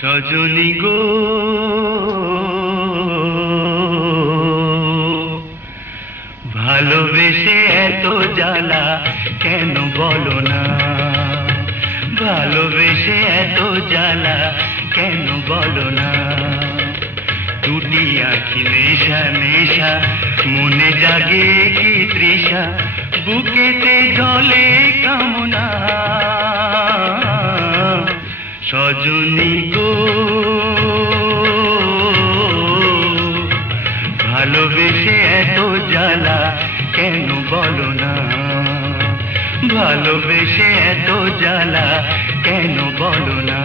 সজনী গো ভালোবেসে এত জ্বালা কেন বলো না, ভালোবেসে এত জ্বালা কেন বলো না। দুটি আঁখি নেশা নেশা, মনে জাগে কি তৃষা, বুকেতে জলে কামনা। সজনী গো ভালোবেসে এত জ্বালা কেন বলো না, ভালোবেসে এত জ্বালা কেন বলো না।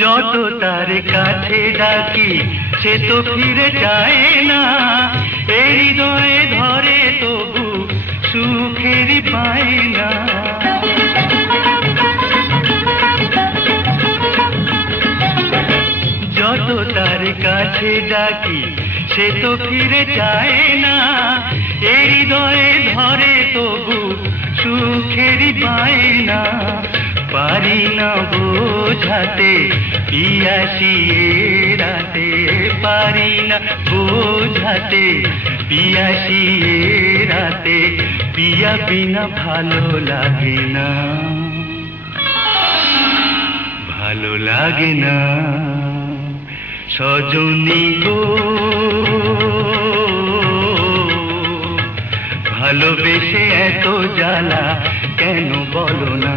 যত তার কাছে ডাকি সে তো ফিরে যায় না, এই হৃদয়ে ধরে তবু সুখেরই পায় না। যত তার কাছে ডাকি সে তো ফিরে যায় না, এই হৃদয়ে ধরে তবু সুখেরই পায় না। পারি না বোঝাতে পিয়াসি রাতে, পারি না বোঝাতে পিয়াসি রাতে, পিয়া বিনা ভালো লাগে না, ভালো লাগে না। সজনী গো ভালোবেসে এত জ্বালা কেন বলো না,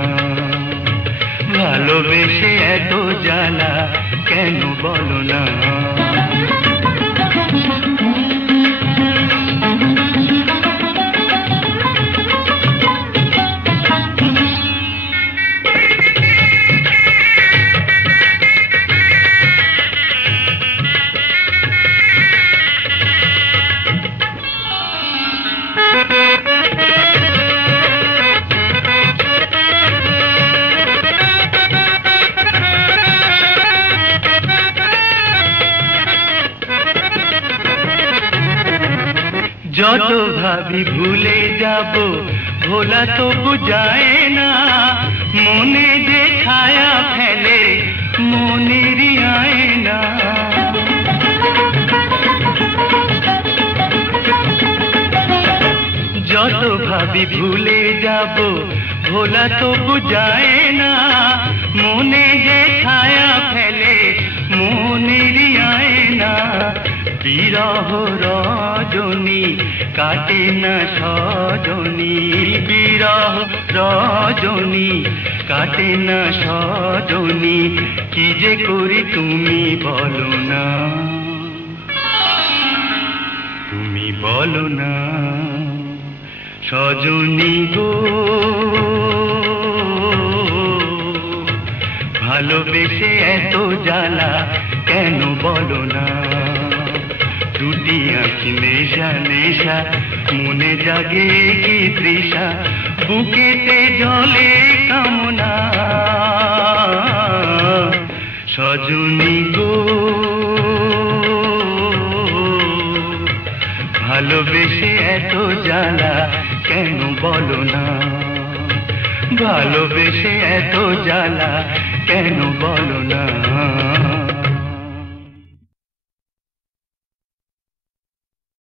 ভালোবেসে এত জ্বালা কেন বলো না। যত ভাবি ভুলে যাব ভোলা তো বুঝায় না, মনে যে ছায়া ফেলে মনেরই আয়না। যত ভাবি ভুলে যাব ভোলা তো বুঝায় না, মনে যে ছায়া ফেলে মনেরই আয়না। বিরহ রজনী কাটে না সজনী, বিরহ রজনী কাটে না সজনী, কি যে করি তুমি বলো না, তুমি বলো না। সজনী গো ভালোবেসে এত জ্বালা কেন বলো না। দুটি আঁখি নেশা নেশা, মনে জাগে কি তৃষা, বুকেতে জলে কামনা। সজনী গো ভালোবেসে এত জ্বালা কেন বলো না, ভালোবেসে এত জ্বালা কেন বলো না।